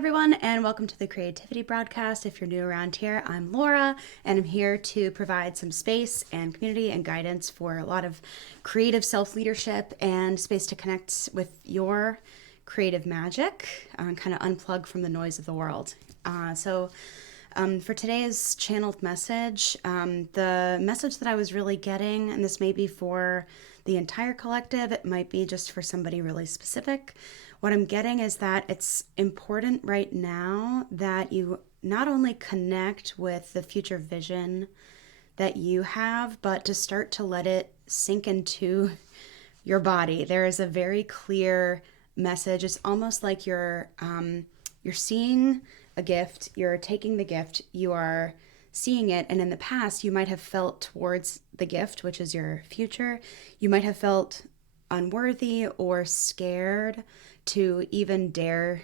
everyone, and welcome to the Creativity Broadcast. If you're new around here, I'm Laura, and I'm here to provide some space and community and guidance for a lot of creative self-leadership and space to connect with your creative magic and kind of unplug from the noise of the world. For today's channeled message, the message that I was really getting, and this may be for the entire collective, it might be just for somebody really specific. What I'm getting is that it's important right now that you not only connect with the future vision that you have, but to start to let it sink into your body. There is a very clear message. It's almost like you're seeing a gift, you're taking the gift, you are seeing it, and in the past you might have felt towards the gift, which is your future, you might have felt unworthy or scared to even dare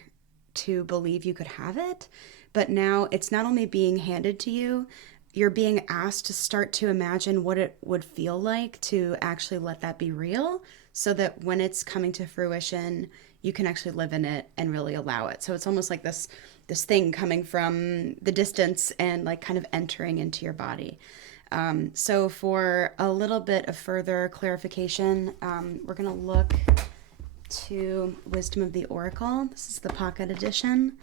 to believe you could have it. But now it's not only being handed to you, you're being asked to start to imagine what it would feel like to actually let that be real, so that when it's coming to fruition, you can actually live in it and really allow it. So it's almost like this thing coming from the distance and like kind of entering into your body. So for a little bit of further clarification, we're going to look to Wisdom of the Oracle. This is the Pocket Edition.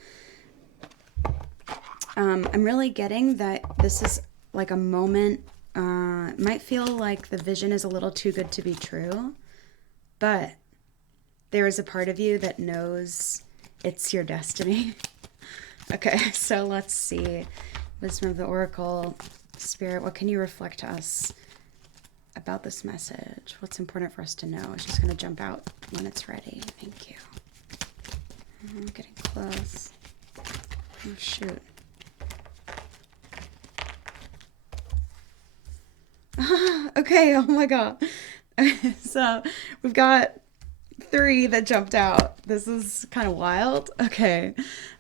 I'm really getting that this is like a moment. It might feel like the vision is a little too good to be true, but there is a part of you that knows it's your destiny. Okay, so let's see. Wisdom of the Oracle, Spirit, what can you reflect to us about this message? What's important for us to know? It's just going to jump out when it's ready. Thank you. I'm getting close. Oh, shoot. Okay, oh my God. So we've got 3 that jumped out. This is kind of wild. Okay,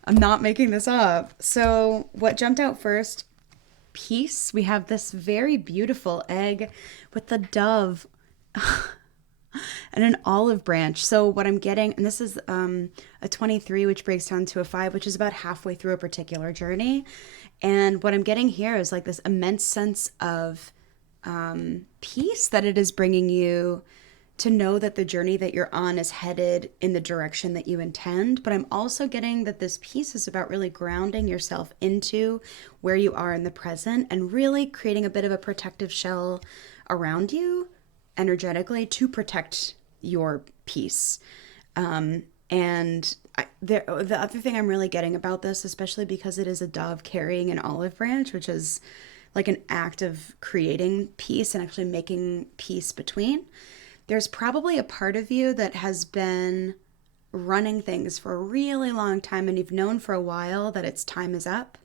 I'm not making this up. So what jumped out first? Peace. We have this very beautiful egg with the dove and an olive branch. So what I'm getting, and this is a 23, which breaks down to a 5, which is about halfway through a particular journey. And what I'm getting here is like this immense sense of peace that it is bringing you to know that the journey that you're on is headed in the direction that you intend. But I'm also getting that this piece is about really grounding yourself into where you are in the present and really creating a bit of a protective shell around you energetically to protect your peace. The other thing I'm really getting about this, especially because it is a dove carrying an olive branch, which is like an act of creating peace and actually making peace between. There's probably a part of you that has been running things for a really long time, and you've known for a while that its time is up,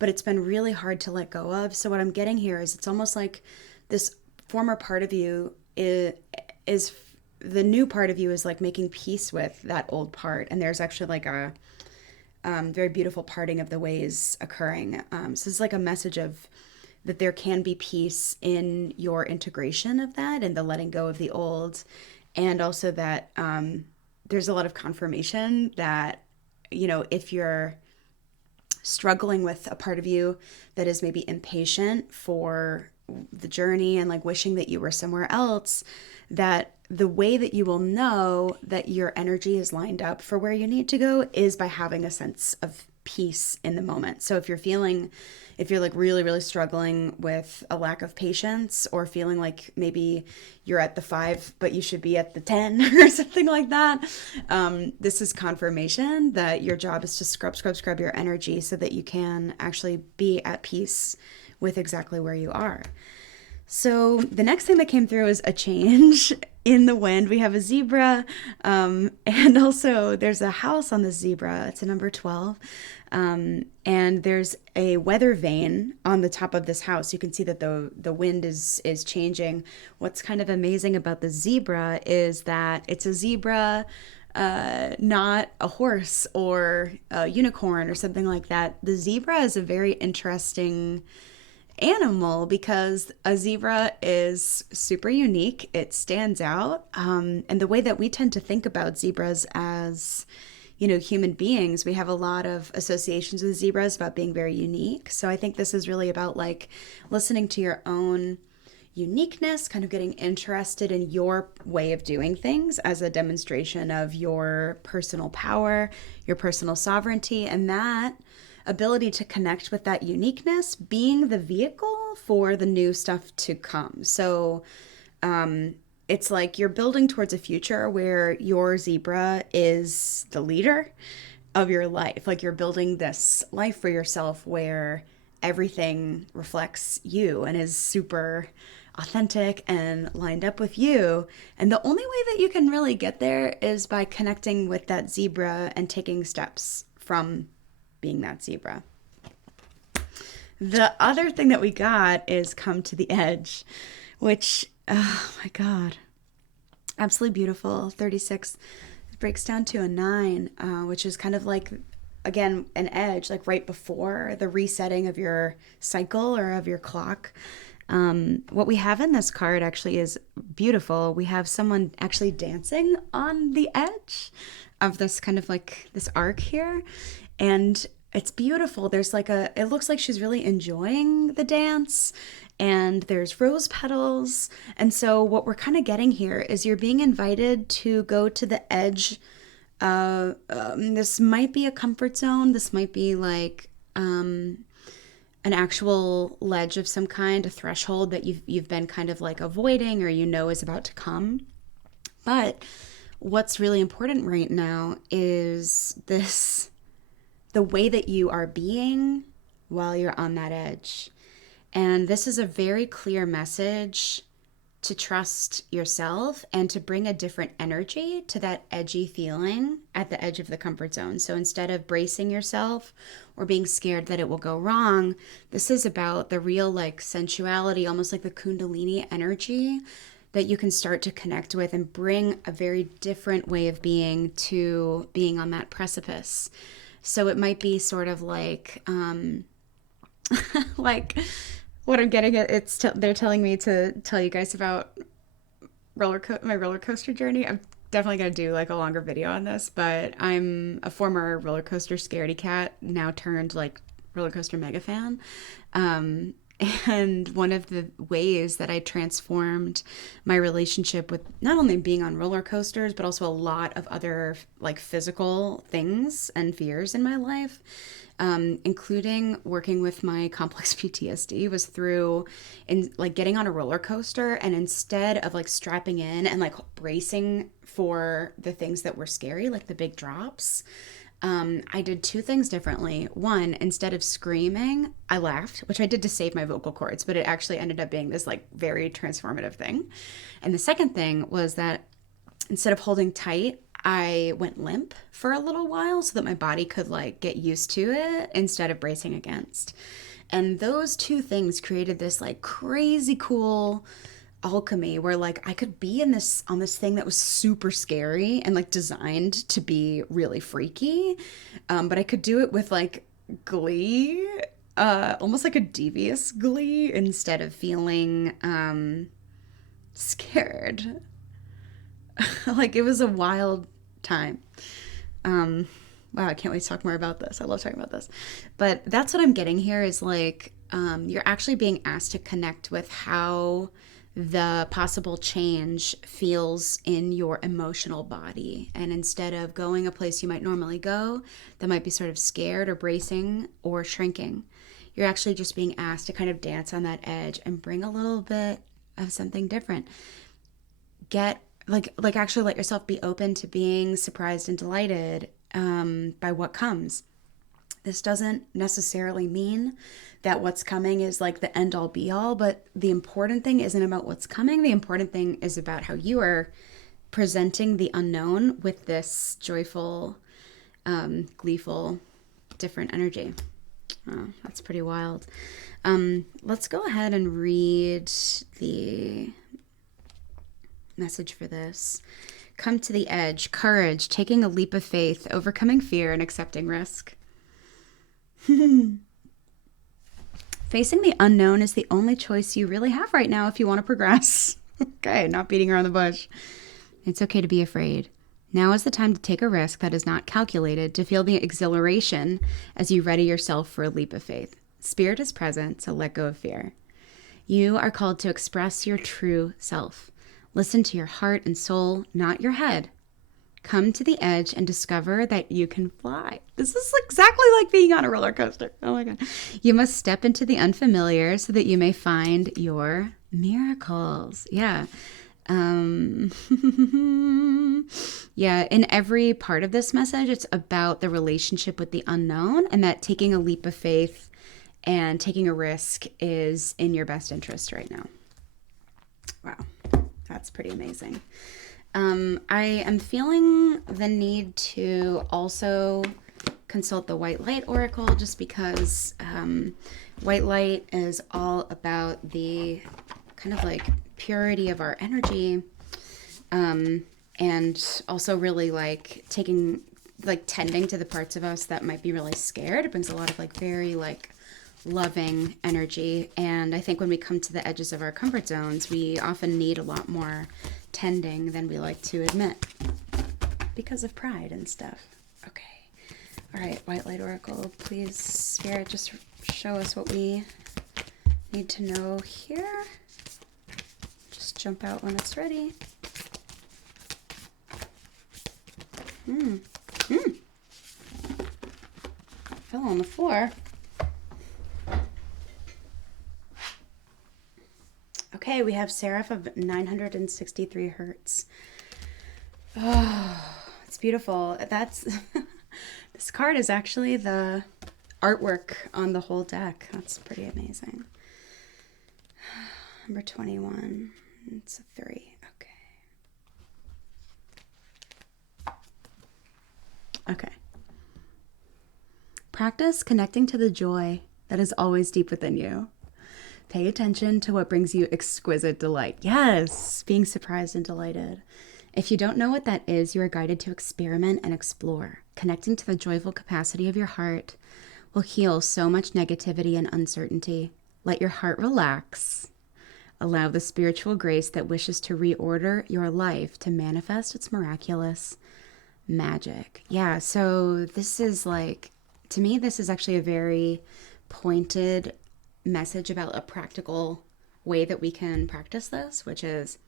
but it's been really hard to let go of. So what I'm getting here is it's almost like this former part of you is the new part of you is like making peace with that old part. And there's actually like a very beautiful parting of the ways occurring. So it's like a message of that there can be peace in your integration of that and the letting go of the old. And also that there's a lot of confirmation that, you know, if you're struggling with a part of you that is maybe impatient for the journey and like wishing that you were somewhere else, that the way that you will know that your energy is lined up for where you need to go is by having a sense of peace in the moment. So if you're like really, really struggling with a lack of patience, or feeling like maybe you're at the 5, but you should be at the 10 or something like that, this is confirmation that your job is to scrub your energy so that you can actually be at peace with exactly where you are. So the next thing that came through is a change in the wind. We have a zebra, and also there's a house on the zebra. It's a number 12. And there's a weather vane on the top of this house. You can see that the wind is changing. What's kind of amazing about the zebra is that it's a zebra, not a horse or a unicorn or something like that. The zebra is a very interesting animal because a zebra is super unique. It stands out. And the way that we tend to think about zebras as, human beings, we have a lot of associations with zebras about being very unique. So I think this is really about like listening to your own uniqueness, kind of getting interested in your way of doing things as a demonstration of your personal power, your personal sovereignty, and that ability to connect with that uniqueness being the vehicle for the new stuff to come. So it's like you're building towards a future where your zebra is the leader of your life. Like you're building this life for yourself where everything reflects you and is super authentic and lined up with you. And the only way that you can really get there is by connecting with that zebra and taking steps from being that zebra. The other thing that we got is come to the edge, which, oh my God, absolutely beautiful. 36 breaks down to a 9, which is kind of like, again, an edge, like right before the resetting of your cycle or of your clock. What we have in this card actually is beautiful. We have someone actually dancing on the edge of this kind of like this arc here. And it's beautiful. There's like it looks like she's really enjoying the dance, and there's rose petals. And so what we're kind of getting here is you're being invited to go to the edge. This might be a comfort zone. This might be like, an actual ledge of some kind, a threshold that you've been kind of like avoiding or is about to come. But what's really important right now is the way that you are being while you're on that edge. And this is a very clear message to trust yourself and to bring a different energy to that edgy feeling at the edge of the comfort zone. So instead of bracing yourself or being scared that it will go wrong, this is about the real like sensuality, almost like the Kundalini energy that you can start to connect with and bring a very different way of being to being on that precipice. So it might be sort of like, like what I'm getting at, they're telling me to tell you guys about my roller coaster journey. I'm definitely going to do like a longer video on this, but I'm a former roller coaster scaredy cat, now turned like roller coaster mega fan. And one of the ways that I transformed my relationship with not only being on roller coasters, but also a lot of other like physical things and fears in my life, including working with my complex PTSD, was through like getting on a roller coaster, and instead of like strapping in and like bracing for the things that were scary, like the big drops, I did 2 things differently. One, instead of screaming, I laughed, which I did to save my vocal cords, but it actually ended up being this like very transformative thing. And the second thing was that instead of holding tight, I went limp for a little while so that my body could like get used to it instead of bracing against. And those 2 things created this like crazy cool alchemy where like I could be on this thing that was super scary and like designed to be really freaky, but I could do it with like glee, almost like a devious glee, instead of feeling scared. Like it was a wild time. Wow, I can't wait to talk more about this. I love talking about this. But that's what I'm getting here is like you're actually being asked to connect with how the possible change feels in your emotional body. And instead of going a place you might normally go that might be sort of scared or bracing or shrinking, you're actually just being asked to kind of dance on that edge and bring a little bit of something different. Get like actually let yourself be open to being surprised and delighted by what comes. This doesn't necessarily mean that what's coming is like the end all be all, but the important thing isn't about what's coming. The important thing is about how you are presenting the unknown with this joyful, gleeful, different energy. Oh, that's pretty wild. Let's go ahead and read the message for this. Come to the edge, courage, taking a leap of faith, overcoming fear, and accepting risk. Facing the unknown is the only choice you really have right now if you want to progress. Okay, not beating around the bush. It's okay to be afraid. Now is the time to take a risk that is not calculated, to feel the exhilaration as you ready yourself for a leap of faith. Spirit is present, so let go of fear. You are called to express your true self. Listen to your heart and soul, not your head. Come to the edge and discover that you can fly. This is exactly like being on a roller coaster. Oh my God. You must step into the unfamiliar so that you may find your miracles. Yeah. Yeah, in every part of this message, it's about the relationship with the unknown, and that taking a leap of faith and taking a risk is in your best interest right now. Wow, that's pretty amazing. I am feeling the need to also consult the White Light Oracle, just because White Light is all about the kind of like purity of our energy, and also really like tending to the parts of us that might be really scared. It brings a lot of like very like loving energy, and I think when we come to the edges of our comfort zones, we often need a lot more tending than we like to admit because of pride and stuff. Okay. All right, White Light Oracle, please, Spirit, just show us what we need to know here. Just jump out when it's ready. Fell on the floor. Okay, we have Seraph of 963 hertz. Oh, it's beautiful. That's this card is actually the artwork on the whole deck. That's pretty amazing. Number 21. It's a 3. Okay. Practice connecting to the joy that is always deep within you. Pay attention to what brings you exquisite delight. Yes, being surprised and delighted. If you don't know what that is, you are guided to experiment and explore. Connecting to the joyful capacity of your heart will heal so much negativity and uncertainty. Let your heart relax. Allow the spiritual grace that wishes to reorder your life to manifest its miraculous magic. Yeah, so this is like, to me, this is actually a very pointed message about a practical way that we can practice this, which is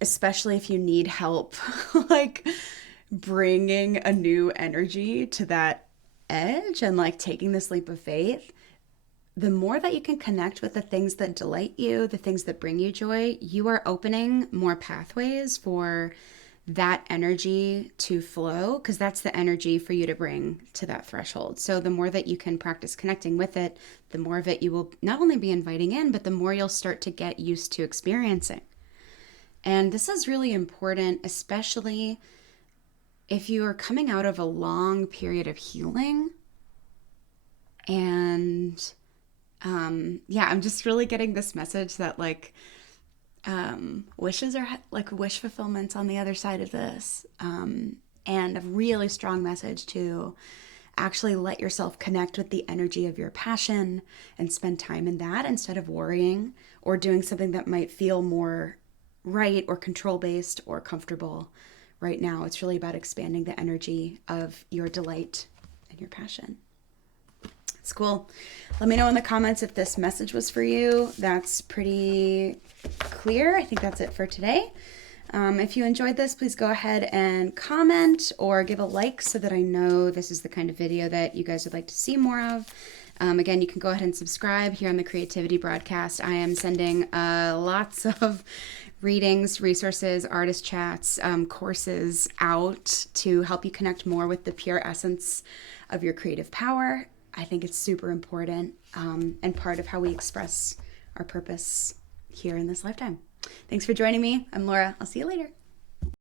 especially if you need help like bringing a new energy to that edge and like taking this leap of faith, the more that you can connect with the things that delight you, the things that bring you joy, you are opening more pathways for that energy to flow, because that's the energy for you to bring to that threshold. So the more that you can practice connecting with it, the more of it you will not only be inviting in, but the more you'll start to get used to experiencing. And this is really important, especially if you are coming out of a long period of healing. And yeah, I'm just really getting this message that like wishes are like wish fulfillments on the other side of this, and a really strong message to actually let yourself connect with the energy of your passion and spend time in that instead of worrying or doing something that might feel more right or control based or comfortable right now. It's really about expanding the energy of your delight and your passion. It's cool. Let me know in the comments if this message was for you. That's pretty clear. I think that's it for today. If you enjoyed this, please go ahead and comment or give a like so that I know this is the kind of video that you guys would like to see more of. Again, you can go ahead and subscribe here on the Creativity Broadcast. I am sending lots of readings, resources, artist chats, courses out to help you connect more with the pure essence of your creative power. I think it's super important and part of how we express our purpose here in this lifetime. Thanks for joining me. I'm Laura. I'll see you later.